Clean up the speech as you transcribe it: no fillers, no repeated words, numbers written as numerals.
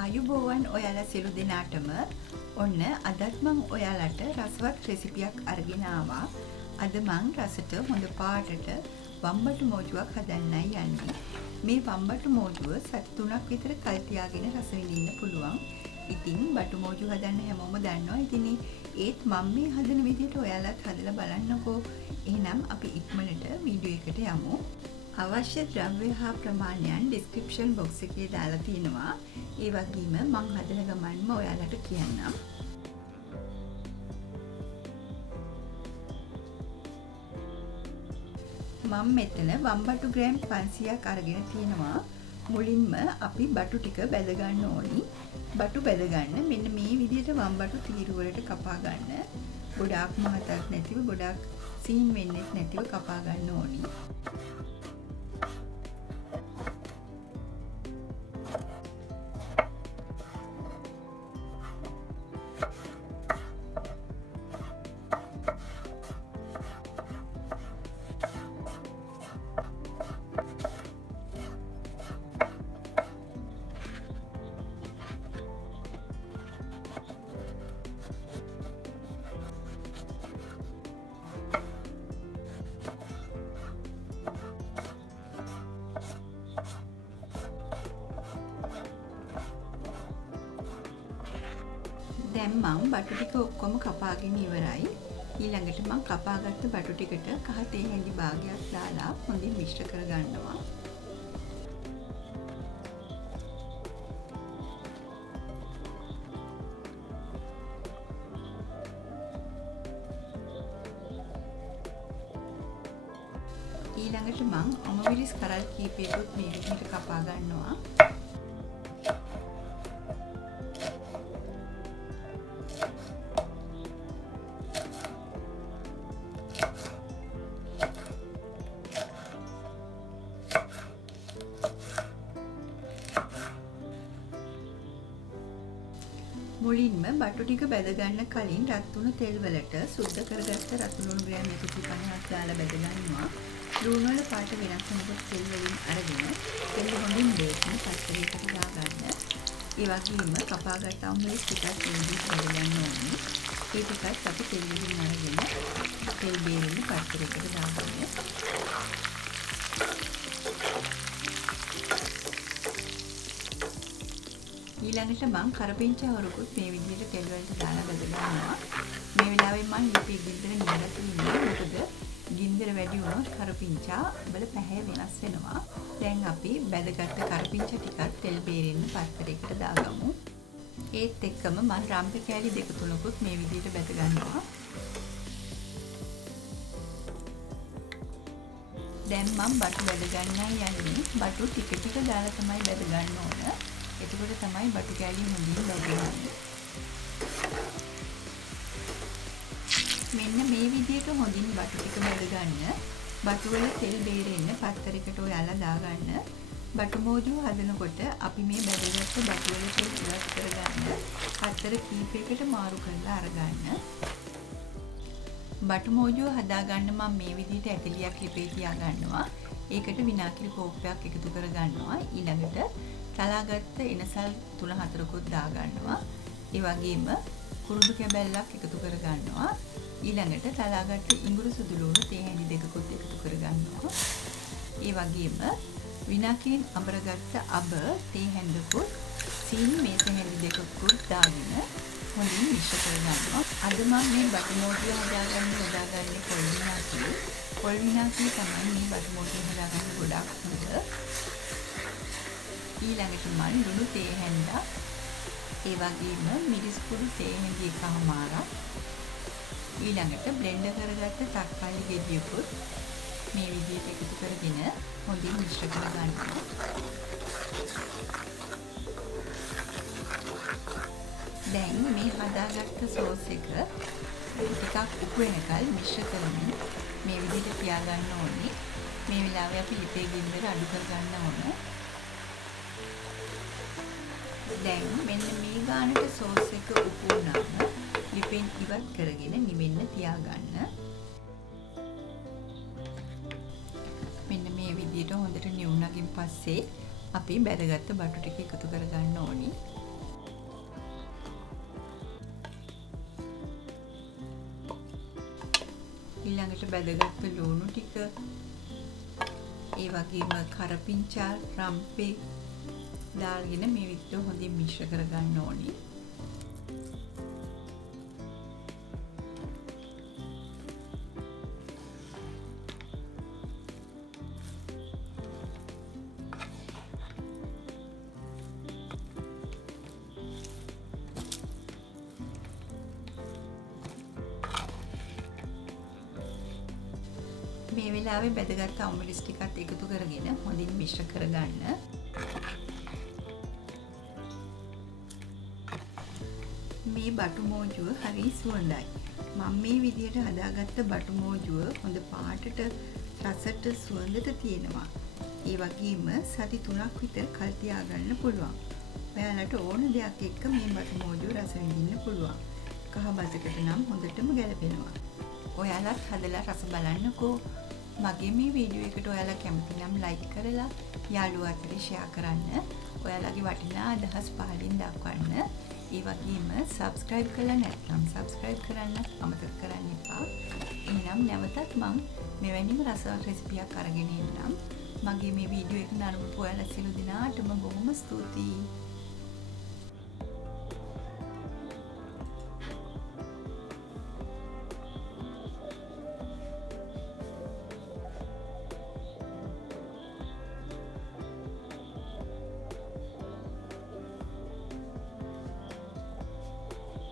ආයුබෝවන් ඔයාලා සියලු දෙනාටම. ඔන්න අදත් මං ඔයාලට රසවත් රෙසිපියක් අරගෙන ආවා. අද මං රසට හොඳ පාටට වම්බටු මෝජුවක් හදන්නයි යන්නේ. මේ වම්බටු මෝජුව සති 3ක් විතර කල් තියාගෙන රස විඳින්න පුළුවන්. ඉතින් බටු මෝජු හදන්න හැමෝම දන්නවා. ඉතින් ඒත් මම මේ හදන විදිහට ඔයාලත් හදලා බලන්නකෝ. එහෙනම් අපි ඉක්මනට වීඩියෝ එකට යමු. අවශ්‍ය ද්‍රව්‍ය හා ප්‍රමාණයන් ඩිස්ක්‍රිප්ෂන් බොක්ස් එකේ දාලා තියෙනවා. ඒ වගේම මං හදන ගමන්ම ඔයාලට කියන්නම්. මම මෙතන වම්බටු ග්‍රෑම් 500ක් අරගෙන තියෙනවා. මුලින්ම අපි බටු ටික බැද ගන්න ඕනි. බටු බැද ගන්න මෙන්න මේ විදිහට වම්බටු තීරු වලට කපා ගන්න. ගොඩාක් මහතක් නැතිව ගොඩාක් සීන් වෙන්නේ නැතිව කපා ගන්න ඕනි. දැන් මම බටු ටික ඔක්කොම කපාගෙන ඉවරයි. ඊළඟට මම කපාගත්ත බටු ටිකට කහ තේ හැඳි භාගයක් දාලා හොඳින් මිශ්‍ර කරගන්නවා. ඊළඟට මම අමවිරිස් කරල් කීපයකුත් මේ විදිහට කපා ගන්නවා. මුලින්ම බටු ටික බැද ගන්න කලින් රත් වුණු තෙල් වලට සුද්ධ කරගත්ත රතු ලුණු ග්‍රෑම් 150ක් දාලා බැද ගන්නවා. ලුණු වල පාට වෙනස් වෙනකොට තෙල් වලින් අරගෙන තෙල් හොඳින් බේකින් පස්තරයකට දාගන්න. ඒ වගේම කපාගත් අමුලස් ටිකක් ඉන්දිස් බැද ගන්න ඕනේ. ඒ ටිකත් අපි තෙල් වලින් අරගෙන තෙල් බේරෙන්න පස්තරයකට දාගන්න. ඊළඟට මම කරපිංචා හොරකුත් මේ විදිහට තෙල් වලට දාලා බෙද ගන්නවා. මේ වෙලාවේ මම ලිපේ ගින්දර නියලත් ඉන්නේ. මොකද ගින්දර වැඩි වුණොත් කරපිංචා වල පැහැ වෙනස් වෙනවා. දැන් අපි බෙදගත්ත කරපිංචා ටිකත් තෙල් බේරෙන්න පස්තරයකට දාගමු. ඒත් එක්කම මම රම්පේ කෑලි දෙක තුනකුත් මේ විදිහට බෙද ගන්නවා. දැන් මම බටු බෙද ගන්නයි යන්නේ. බටු ටික ටික දාලා තමයි බෙද ගන්න ඕන. එතකොට තමයි බටු කෑලි හොඳින් බැදෙන්නේ. මෙන්න මේ විදිහට හොඳින් බටු ටික බැද ගන්න. බටු වල තෙල් බේරෙන්න පත්තරයකට ඔයාලා දාගන්න. බටු මෝජු හදනකොට අපි මේ බැදගත්ත බටු වල තෙල් ඉවත් කරගන්න. පත්තර කීපයකට මාරු කරලා අරගන්න. බටු මෝජුව හදාගන්න මම මේ විදිහට ඇටලියක් ලිපේ තියාගන්නවා. ඒකට විනාගිරි කෝප්පයක් එකතු කරගන්නවා. ඊළඟට තලාගත්ත එනසල් 3-4කුත් දාගන්නවා. ඒ වගේම කුරුඳු කැබැල්ලක් එකතු කරගන්නවා. ඊළඟට තලාගත්ත ඉඟුරු සුදු ලුණු තේ හැඳි දෙකකුත් එකතු කරගන්නවා. ඒ වගේම විනාකින් අඹරගත්ත අබ තේ හැඳකුත් සීනි මේස හැඳි දෙකකුත් දාගෙන හොඳින් මිශ්‍ර කරගන්නවා. අද මම මේ බටු මෝජුව හදාගන්නේ පොල් විනාකිය. පොල් විනාකිය තමයි මේ බටු මෝජුව හදාගන්න ගොඩාක් හොඳ. ඊළඟට මම ලුණු තේ හැඳා ඒ වගේම මිරිස් කුඩු තේ හැඳි එකමාරක් ඊළඟට බ්ලෙන්ඩර් කරගත්ත තක්කාලි ගෙඩියකුත් මේ විදිහට එකතු කරගෙන හොඳින් මිශ්‍ර කරගන්නවා. දැන් මේ හදාගත්ත සෝස් එක ටිකක් උපු වෙනකල් මිශ්‍ර කරමින් මේ විදිහට තියාගන්න ඕනේ. මේ වෙලාවේ අපි ලිපේ ගින්දර අඩු කරගන්න ඕනේ. දැන් මෙන්න මේ ගානට සෝස් එක උපු වුණාම ලිපෙන් ඉවත් කරගෙන නිවෙන්න තියාගන්න. මෙන්න මේ විදිහට හොඳට නිවුණාකින් පස්සේ අපි බැදගත්ත බටු ටික එකතු කරගන්න ඕනි. ඊළඟට බැදගත්ත ලුණු ටික, ඒ වගේම කරපිංචා, රම්පේ දාගෙන මේ විදිහට හොඳින් මිශ්‍ර කරගන්න ඕනේ. මේ වෙලාවේ බැදගත් අමුමිරිස් ටිකත් එකතු කරගෙන හොඳින් මිශ්‍ර කරගන්න. මේ බටු මෝජුව හරි සුවඳයි. මම මේ විදිහට හදාගත්ත බටු මෝජුව හොඳ පාටට, රසට, සුවඳට තියෙනවා. ඒ වගේම සති 3ක් විතර කල් තියාගන්න පුළුවන්. ඔයාලට ඕන දෙයක් එක්ක මේ බටු මෝජුව රස විඳින්න පුළුවන්. කහ බසකට නම් හොඳටම ගැලපෙනවා. ඔයාලත් හදලා රස බලන්නකෝ. මගේ මේ වීඩියෝ එකට ඔයාලා කැමති නම් ලයික් කරලා යාළුවෝ අතරේ ෂෙයා කරන්න. ඔයාලගේ වටිනා අදහස් පහලින් දක්වන්න. ඒ වගේම සබ්ස්ක්‍රයිබ් කරලා නැත්නම් සබ්ස්ක්‍රයිබ් කරන්න අමතක කරන්න එපා. එහෙනම් නැවතත් මම මෙවැනිම රසවත් රෙසිපියක් අරගෙන එන්නම්. මගේ මේ වීඩියෝ එක නරඹපු ඔයාලා සියලු දෙනාටම බොහොම ස්තුතියි.